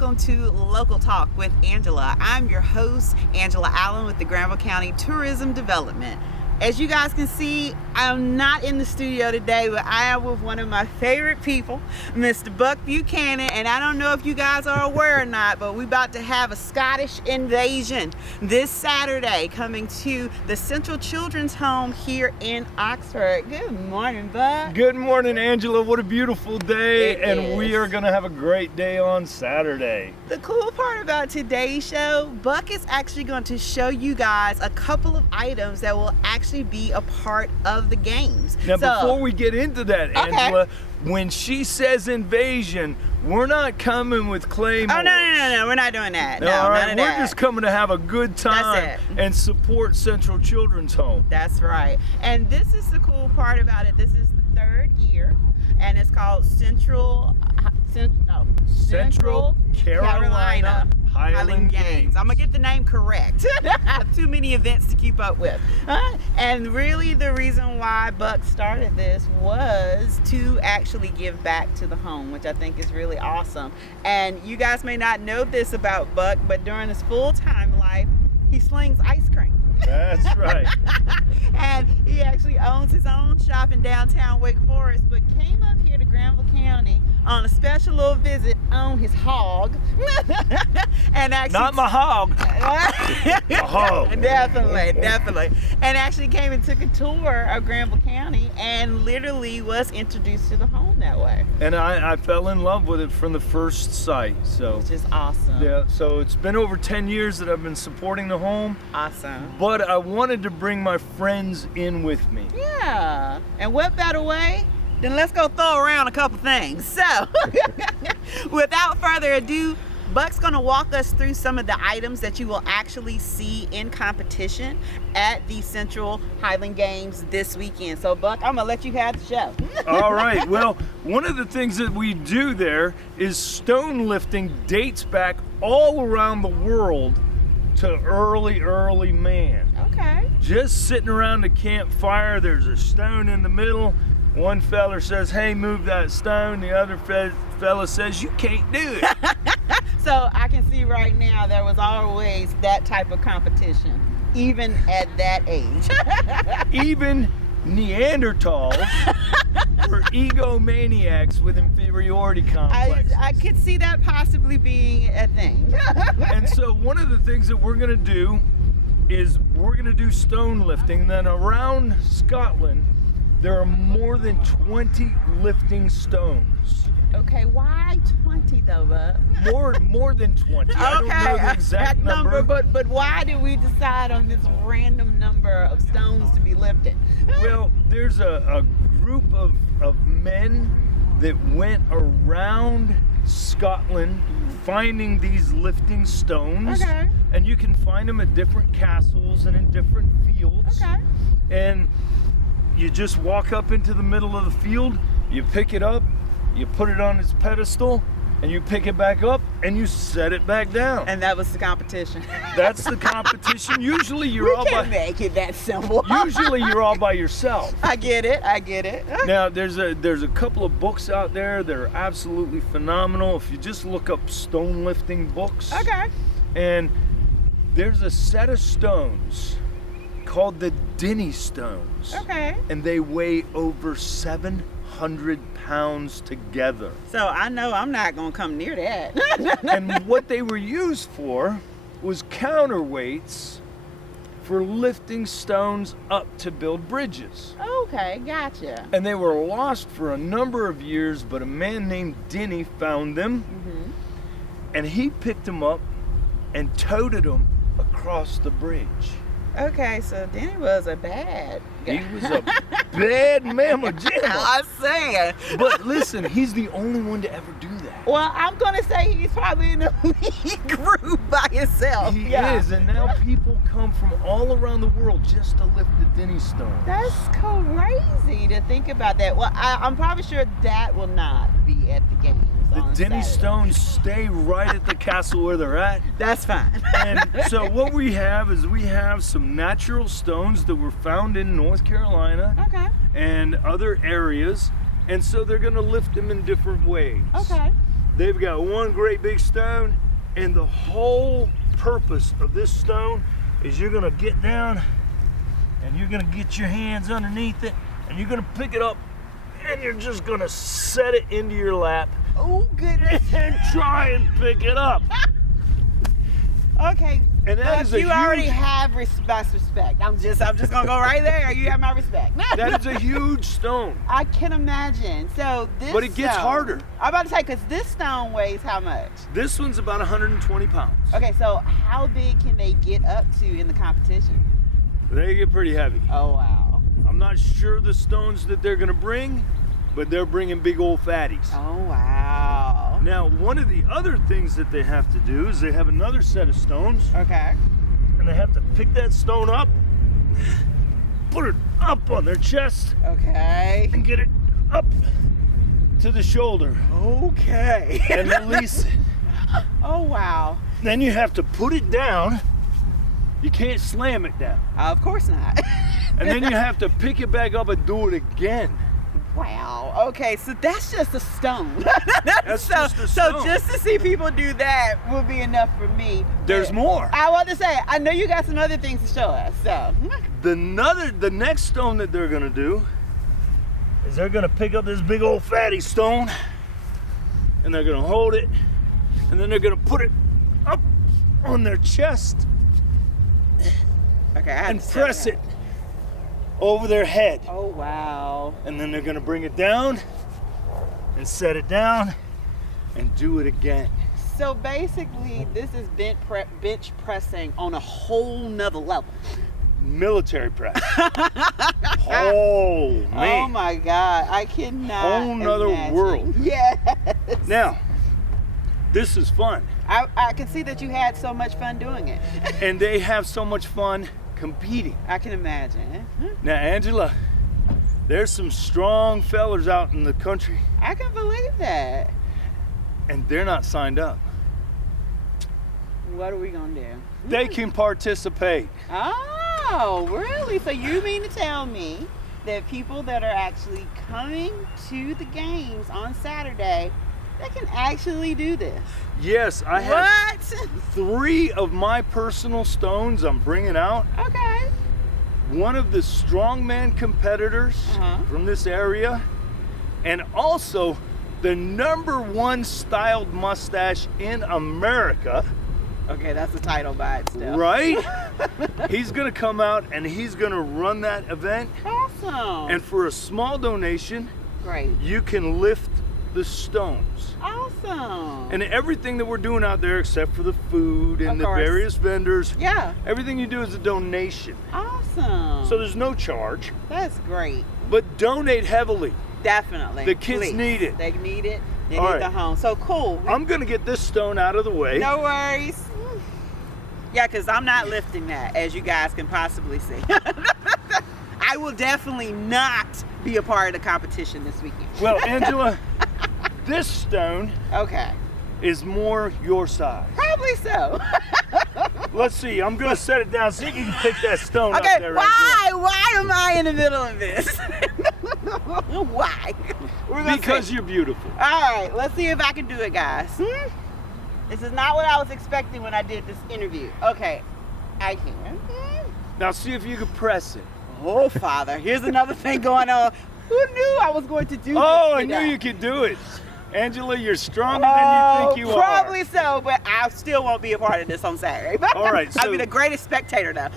welcome to Local Talk with Angela. I'm your host, Angela Allen with the Granville County Tourism Development. As you guys can see, I'm not in the studio today, but I am with one of my favorite people, Mr. Buck Buchanan. And I don't know if you guys are aware or not, but we're about to have a Scottish invasion this Saturday coming to the Central Children's Home here in Oxford. Good morning, Buck. Good morning, Angela. What a beautiful day. It is. We are going to have a great day on Saturday. The cool part about today's show, Buck is actually going to show you guys a couple of items that will actually be a part of the games. Now, before we get into that, Angela, when she says invasion, we're not coming with claymores. Oh, no, we're not doing that. No, all right, none of that. we're just coming to have a good time That's it. and support Central Children's Home. That's right. And this is the cool part about it. This is the third year, and it's called Central Carolina Highland Games. I'm gonna get the name correct. Too many events to keep up with. And really the reason why Buck started this was to actually give back to the home, which I think is really awesome. And you guys may not know this about Buck, but during his full-time life, he slings ice cream. That's right. And he actually owns his own shop in downtown Wake Forest, but came up here to Granville County on a special little visit on his hog. And actually, Not my hog. My hog. Definitely. And actually came and took a tour of Granville County and literally was introduced to the home that way. And I fell in love with it from the first sight. So Which is awesome. yeah, so it's been over 10 years that I've been supporting the home. Awesome. But I wanted to bring my friends in with me. Yeah. And what better way? Then let's go throw around a couple things. So, without further ado, Buck's gonna walk us through some of the items that you will actually see in competition at the Central Highland Games this weekend. So, Buck, I'm gonna let you have the show. All right, well, one of the things that we do there is stone lifting dates back all around the world to early man. Okay. Just sitting around the campfire, there's a stone in the middle. One fella says, hey, move that stone. The other fella says, you can't do it. So I can see right now there was always that type of competition, even at that age. Even Neanderthals were egomaniacs with inferiority complexes. I could see that possibly being a thing. And so one of the things that we're going to do is we're going to do stone lifting. And then around Scotland, there are more than 20 lifting stones. Okay, why 20 though, Buck? More than 20. I don't know the exact number, but why did we decide on this random number of stones to be lifted? Well, there's a group of men that went around Scotland finding these lifting stones. Okay. And you can find them at different castles and in different fields. Okay. And you just walk up into the middle of the field, you pick it up, you put it on its pedestal, and you pick it back up and you set it back down. And that was the competition. That's the competition. Usually you're We all can't by make it that simple. usually you're all by yourself. I get it. Now there's a couple of books out there that are absolutely phenomenal. If you just look up stone lifting books. Okay. And there's a set of stones called the Dinny stones. Okay. And they weigh over 700 pounds together. So I know I'm not gonna come near that. And what they were used for was counterweights for lifting stones up to build bridges. Okay, gotcha. And they were lost for a number of years, but a man named Dinny found them. Mm-hmm. And he picked them up and toted them across the bridge. Okay, so Denny was a bad guy. He was a bad mamma jamma. I'm saying. But listen, he's the only one to ever do that. Well, I'm gonna say he's probably in a league group by himself. He is, and now people come from all around the world just to lift the Dinny stone. That's crazy to think about that. Well, I'm probably sure that will not be at the games. The Dinny stones stay right at the castle where they're at. That's fine. And so what we have is we have some natural stones that were found in North Carolina and other areas. And so they're going to lift them in different ways. Okay. They've got one great big stone, and the whole purpose of this stone is you're gonna get down and you're gonna get your hands underneath it and you're gonna pick it up and you're just gonna set it into your lap. Oh goodness. And try and pick it up. Okay. And that is a you already have my respect. I'm just gonna go right there. You have my respect. That is a huge stone. I can imagine. So this But it gets stone, harder. I'm about to say, because this stone weighs how much? This one's about 120 pounds. Okay, so how big can they get up to in the competition? They get pretty heavy. Oh wow. I'm not sure the stones that they're gonna bring, but they're bringing big old fatties. Oh wow. Now, one of the other things that they have to do is they have another set of stones, Okay. and they have to pick that stone up, put it up on their chest, Okay. and get it up to the shoulder Okay. and release it. Oh wow. Then you have to put it down. You can't slam it down. Of course not. And then you have to pick it back up and do it again. Wow. Okay, so that's just a stone. That's so, just a so stone. just to see people do that will be enough for me. There's But more. I want to say, I know you got some other things to show us. So. The next stone that they're gonna do is they're gonna pick up this big old fatty stone and they're gonna hold it and then they're gonna put it up on their chest Okay. I have and to set press that. it over their head. Oh wow. And then they're gonna bring it down and set it down and do it again. So basically, this is bench pressing on a whole nother level. Military press. Oh man. Oh my God, I cannot. Whole nother imagine. world. Yes. Now, this is fun. I can see that you had so much fun doing it. And they have so much fun competing. I can imagine. Now, Angela, there's some strong fellers out in the country, I can believe that. and they're not signed up. What are we gonna do? They can participate. Oh, really? So you mean to tell me that people that are actually coming to the games on Saturday, they can actually do this? Yes, I have What? 3 of my personal stones I'm bringing out. Okay. One of the strongman competitors Uh-huh. from this area, and also the #1 styled mustache in America. Okay, that's the title by itself. Right? He's gonna come out and he's gonna run that event. Awesome. And for a small donation, Great. you can lift the stones. Awesome. And everything that we're doing out there, except for the food and Of the course. various vendors, Yeah. everything you do is a donation. Awesome. So there's no charge, That's great. but donate heavily. Definitely. The kids Please. need it. They need it. They All need right. the home. So cool. I'm gonna get this stone out of the way. No worries. Yeah, because I'm not lifting that, as you guys can possibly see. I will definitely not be a part of the competition this weekend. Well, Angela, this stone Okay. is more your size. Probably so. Let's see, I'm gonna set it down so you can pick that stone up Okay, there. why? Why am I in the middle of this? Why? We're gonna Because see. you're beautiful. All right, let's see if I can do it, guys. This is not what I was expecting when I did this interview. Okay, I can. Now see if you can press it. Oh, Father, here's another thing going on. Who knew I was going to do this? Oh, I knew today? you could do it. Angela, you're stronger than you think you probably are. so, but I still won't be a part of this on Saturday. All right, I'll so- be the greatest spectator though.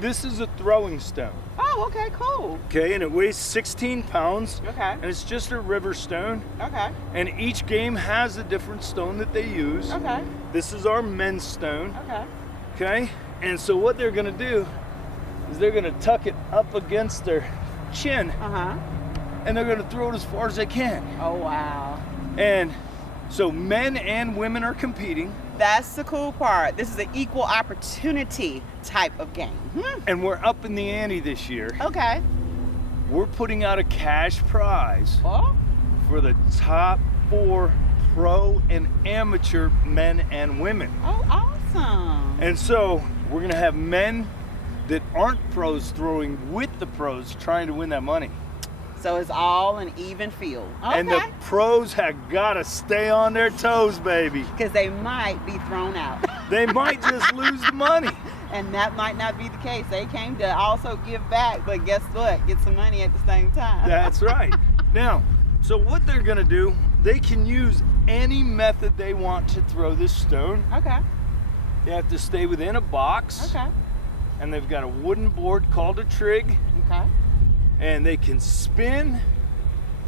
This is a throwing stone, Oh, okay, cool. okay? And it weighs 16 pounds, Okay, and it's just a river stone. okay, And each game has a different stone that they use. okay, This is our men's stone, okay. okay? And so what they're gonna do is they're gonna tuck it up against their chin, Uh-huh. and they're gonna throw it as far as they can. Oh, wow. And so men and women are competing, That's the cool part. This is an equal opportunity type of game. and we're up in the ante this year. Okay. We're putting out a cash prize Oh, for the top 4 pro and amateur men and women. oh, awesome. And so we're gonna have men that aren't pros throwing with the pros trying to win that money. So it's all an even field. Okay. And the pros have got to stay on their toes, baby. Because they might be thrown out. They might just lose the money. And that might not be the case. They came to also give back, but guess what? Get some money at the same time. That's right. Now, so what they're going to do, they can use any method they want to throw this stone. Okay. They have to stay within a box. Okay. And they've got a wooden board called a trig. Okay. And they can spin,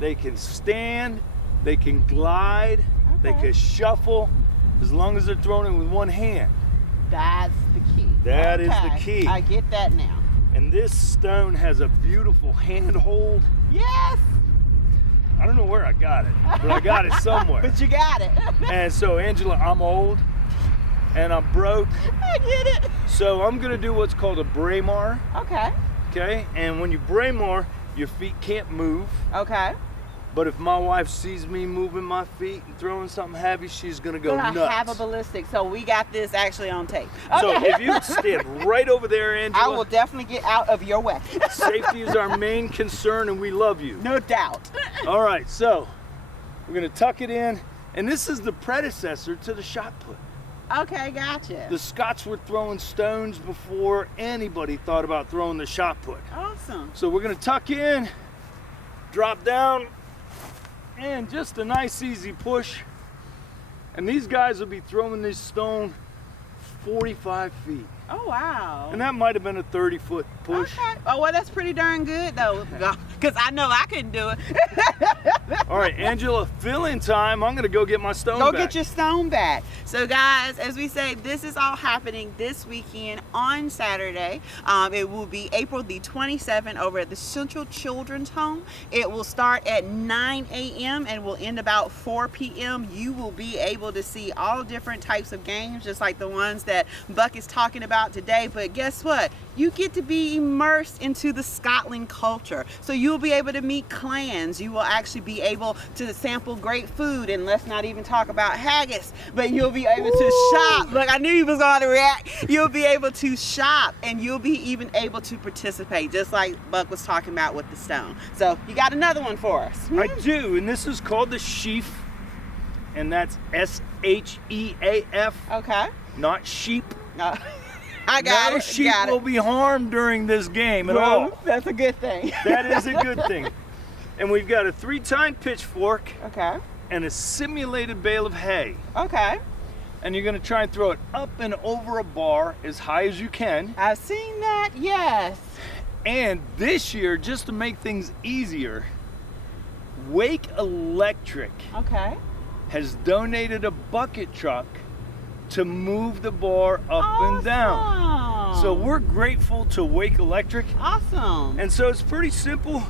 they can stand, they can glide, they can shuffle, as long as they're throwing it with one hand. That's the key. That is the key. I get that now. And this stone has a beautiful handhold. Yes! I don't know where I got it, but I got it somewhere. But you got it. And so, Angela, I'm old and I'm broke. I get it. So I'm gonna do what's called a braemar. Okay. Okay, and when you braemar, your feet can't move. Okay. But if my wife sees me moving my feet and throwing something heavy, she's gonna go nuts. I have a ballistic, so we got this actually on tape. Okay. So if you stand right over there, Angela, I will definitely get out of your way. Safety is our main concern, and we love you. No doubt. All right, so we're gonna tuck it in, and this is the predecessor to the shot put. Okay, gotcha. The Scots were throwing stones before anybody thought about throwing the shot put. Awesome. So we're gonna tuck in, drop down, and just a nice easy push. And these guys will be throwing this stone 45 feet. Oh, wow. And that might have been a 30-foot push. Okay. Oh, well, that's pretty darn good, though, because I know I couldn't do it. All right, Angela, fill-in time. I'm going to go get my stone Go back. get your stone back. So, guys, as we say, this is all happening this weekend on Saturday. It will be April the 27th over at the Central Children's Home. It will start at 9 a.m. and will end about 4 p.m. You will be able to see all different types of games, just like the ones that Buck is talking about today. But guess what? You get to be immersed into the Scotland culture. So you'll be able to meet clans. You will actually be able to sample great food, and let's not even talk about haggis, but you'll be able to shop. Look, I knew you was going to react. You'll be able to shop, and you'll be even able to participate, just like Buck was talking about with the stone. So you got another one for us. I do, and this is called the sheaf, and that's S-H-E-A-F. Okay. Not sheep. I got no it. sheep will be harmed during this game at all. That's a good thing. That is a good thing. And we've got a 3-tine pitchfork Okay. and a simulated bale of hay. Okay. And you're going to try and throw it up and over a bar as high as you can. I've seen that, yes. And this year, just to make things easier, Wake Electric Okay. has donated a bucket truck to move the bar up and down. So we're grateful to Wake Electric. Awesome. And so it's pretty simple.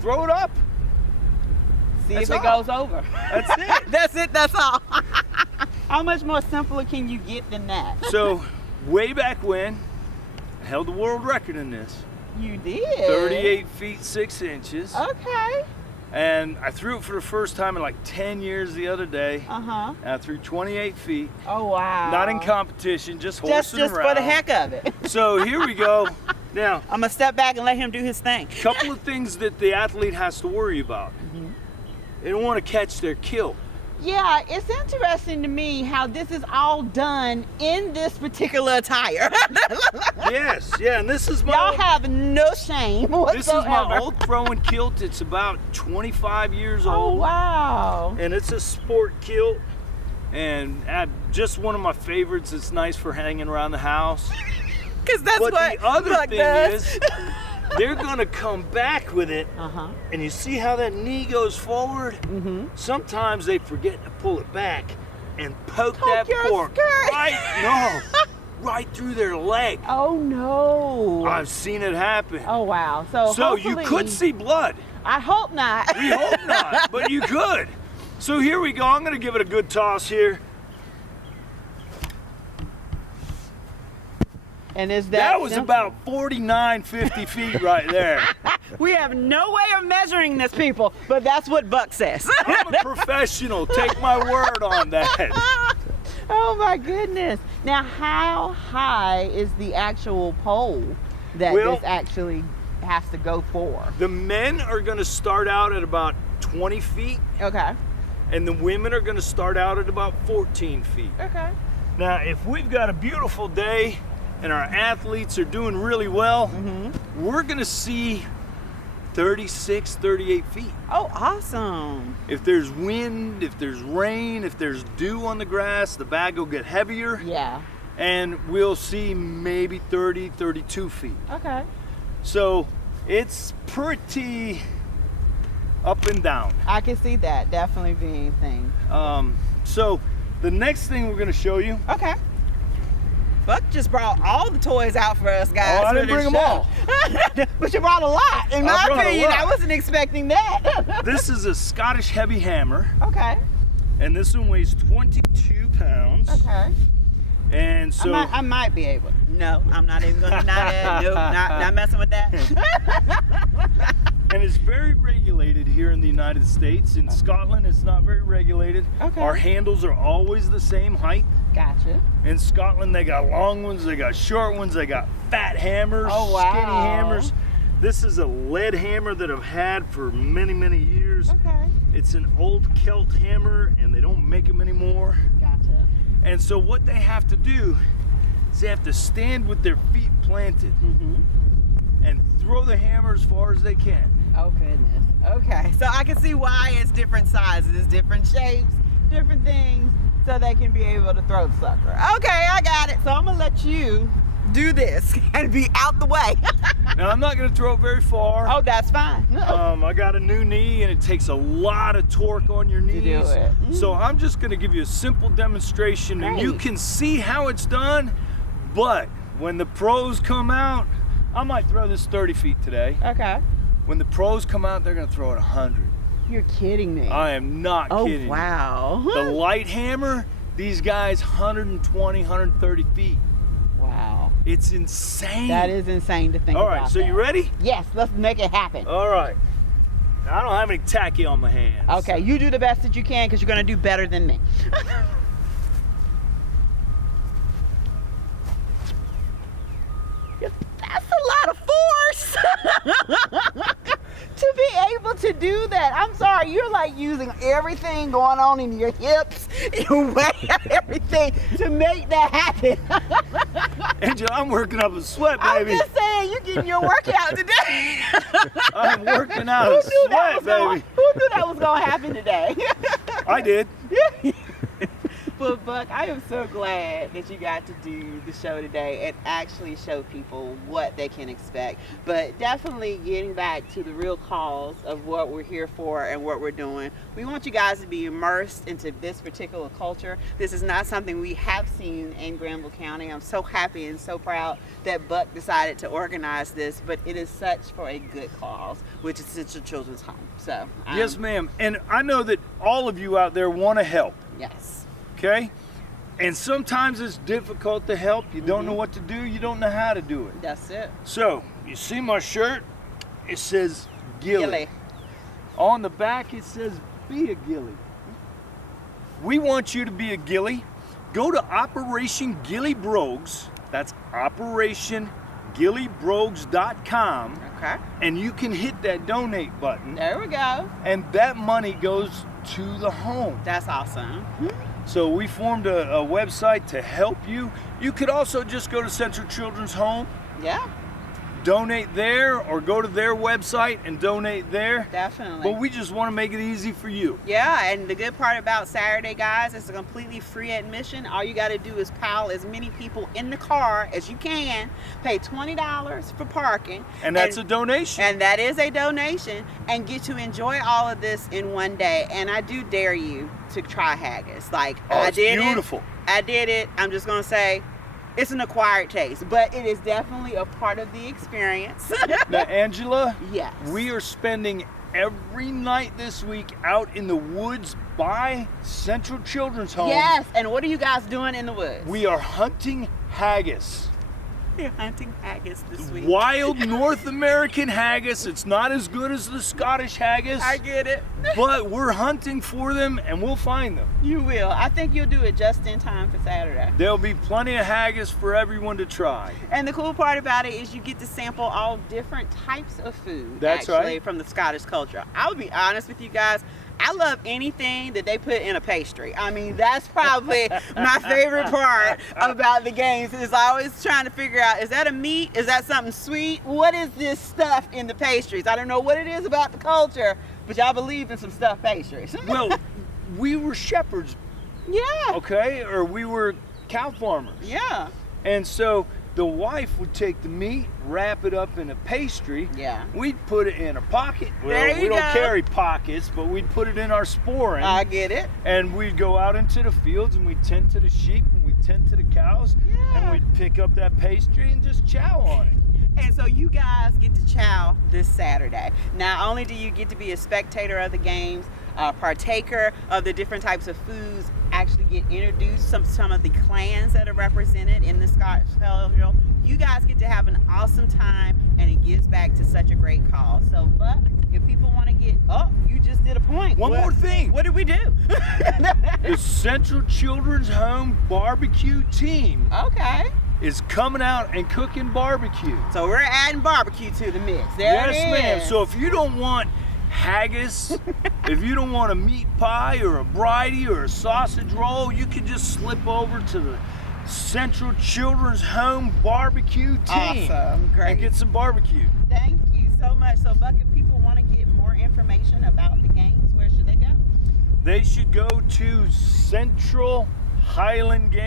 Throw it up. See That's if it all. goes over. That's it. That's it, that's all. How much more simpler can you get than that? So way back when, I held the world record in this. You did? 38 feet 6 inches. Okay. And I threw it for the first time in like 10 years the other day. Uh-huh. And I threw 28 feet. Oh, wow. Not in competition, just horsing Just around. for the heck of it. So here we go. Now, I'm gonna step back and let him do his thing. a couple of things that the athlete has to worry about. They don't want to catch their kill. Yeah, it's interesting to me how this is all done in this particular attire. Yes, yeah, and this is my Y'all old, have no shame whatsoever. this is my old throwing kilt. It's about 25 years Oh, old. wow. And it's a sport kilt, and just one of my favorites. It's nice for hanging around the house. Because that's But what the other Buck thing does. is, they're gonna come back with it, and you see how that knee goes forward? Sometimes they forget to pull it back and poke that your fork skirt. right through their leg. Oh, no. I've seen it happen. Oh, wow. So you hopefully- could see blood. I hope not. We hope not, but you could. So here we go. I'm gonna give it a good toss here. And is That was simple? about 49, 50 feet right there. We have no way of measuring this, people, but that's what Buck says. I'm a professional. Take my word on that. Oh my goodness. Now, how high is the actual pole that Well, this actually has to go for? The men are going to start out at about 20 feet, Okay. and the women are going to start out at about 14 feet. Okay. Now, if we've got a beautiful day and our athletes are doing really well, we're going to see 36, 38 feet. Oh, awesome. If there's wind, if there's rain, if there's dew on the grass, the bag will get heavier. Yeah. And we'll see maybe 30, 32 feet. Okay. So it's pretty up and down. I can see that definitely being a thing. So the next thing we're going to show you. Okay. Buck just brought all the toys out for us, guys. Oh, I didn't bring them all. But you brought a lot. In my opinion, I wasn't expecting that. This is a Scottish heavy hammer. Okay. And this one weighs 22 pounds. Okay. And so I might be able. No, I'm not even going to deny that. Nope, not messing with that. And it's very regulated here in the United States. In Scotland, it's not very regulated. Okay. Our handles are always the same height. Gotcha. In Scotland, they got long ones, they got short ones, they got fat hammers, Oh, wow. skinny hammers. This is a lead hammer that I've had for many, many years. Okay. It's an old Celt hammer, and they don't make them anymore. Gotcha. And so what they have to do is they have to stand with their feet planted and throw the hammer as far as they can. Oh, goodness. Okay. So I can see why it's different sizes, different shapes, different things, so they can be able to throw the sucker. Okay, I got it. So I'm going to let you do this and be out the way. Now, I'm not going to throw it very far. Oh, that's fine. I got a new knee, and it takes a lot of torque on your knees. do it. So I'm just going to give you a simple demonstration, and you Great. can see how it's done. But when the pros come out, I might throw this 30 feet today. Okay. When the pros come out, they're going to throw it 100. You're kidding me. I am not kidding. Oh, wow. The light hammer, these guys 120, 130 feet. Wow. It's insane. That is insane to think All about. right, so that. you ready? Yes, let's make it happen. All right. Now, I don't have any tacky on my hands. Okay, you do the best that you can because you're going to do better than me. That's a lot of force to be able to do that. I'm sorry, you're like using everything going on in your hips, your weight, everything to make that happen. Angela, I'm working up a sweat, I'm baby. just saying, you're getting your workout today. I'm working out a sweat, baby. Who knew that was going to happen today? I did. But Buck, I am so glad that you got to do the show today and actually show people what they can expect. But definitely getting back to the real cause of what we're here for and what we're doing. We want you guys to be immersed into this particular culture. This is not something we have seen in Granville County. I'm so happy and so proud that Buck decided to organize this, but it is such for a good cause, which is Central Children's Home. So Yes, ma'am. And I know that all of you out there want to help. yes. Okay? And sometimes it's difficult to help. You don't know what to do. You don't know how to do it. That's it. So, you see my shirt? It says Gilly. Gilly. On the back, it says be a Gilly. We want you to be a Gilly. Go to Operation Gilly Brogues. That's OperationGillyBrogues.com. Okay. And you can hit that donate button. There we go. And that money goes to the home. That's awesome. So we formed a website to help you. You could also just go to Central Children's Home, Yeah, donate there, or go to their website and donate there. definitely. But we just want to make it easy for you. Yeah, and the good part about Saturday, guys, it's a completely free admission. All you got to do is pile as many people in the car as you can, pay $20 for parking. And that's a donation. And that is a donation, and get to enjoy all of this in one day. And I do dare you to try haggis. Like, I it's did beautiful. it. I did it. I'm just going to say, it's an acquired taste, but it is definitely a part of the experience. Now, Angela, Yes. we are spending every night this week out in the woods by Central Children's Home. Yes, and what are you guys doing in the woods? We are hunting haggis. They're hunting haggis this week. Wild North American haggis. It's not as good as the Scottish haggis. I get it. But we're hunting for them and we'll find them. You will. I think you'll do it just in time for Saturday. There'll be plenty of haggis for everyone to try. And the cool part about it is you get to sample all different types of food. That's actually, right. From the Scottish culture. I'll be honest with you guys. I love anything that they put in a pastry. I mean, that's probably my favorite part about the games is always trying to figure out, is that a meat? Is that something sweet? What is this stuff in the pastries? I don't know what it is about the culture, but y'all believe in some stuffed pastries. Well, we were shepherds, Yeah. okay? Or we were cow farmers. Yeah. And so the wife would take the meat, wrap it up in a pastry. Yeah. We'd put it in a pocket. There Well, you we don't go. carry pockets, but we'd put it in our sporing. I get it. And we'd go out into the fields and we'd tend to the sheep and we'd tend to the cows. Yeah. And we'd pick up that pastry and just chow on it. And so you guys get to chow this Saturday. Not only do you get to be a spectator of the games, a partaker of the different types of foods, actually get introduced some of the clans that are represented in the Scottish culture. You guys get to have an awesome time, and it gives back to such a great cause. So, Buck, if people want to get, you just did a point. One more thing. What did we do? The Central Children's Home barbecue team Okay. is coming out and cooking barbecue. So we're adding barbecue to the mix. There Yes, it is. ma'am. So if you don't want haggis, if you don't want a meat pie or a bridie or a sausage roll, you can just slip over to the Central Children's Home barbecue team Awesome. Great. and get some barbecue. Thank you so much. So, Buck, if people want to get more information about the games, where should they go? They should go to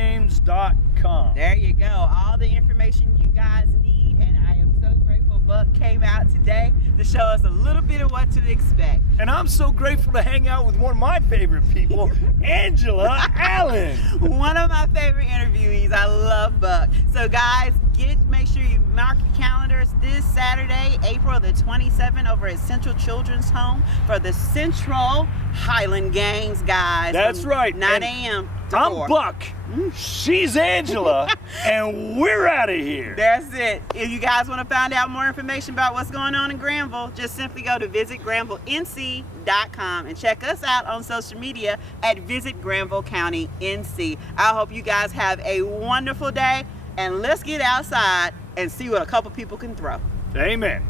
centralhighlandgames.com. There you go. All the information you guys need, and I am so grateful Buck came out today to show us a little bit of what to expect. And I'm so grateful to hang out with one of my favorite people, Angela Allen. One of my favorite interviewees. I love Buck. So, guys, make sure you mark your calendars this Saturday, April the 27th, over at Central Children's Home for the Central Highland Games, guys. That's from right. 9 And a.m. to I'm 4. Buck. She's Angela, and we're out of here. That's it. If you guys want to find out more information about what's going on in Granville, just simply go to visitgranvillenc.com and check us out on social media at Visit Granville County NC. I hope you guys have a wonderful day, and let's get outside and see what a couple people can throw. Amen.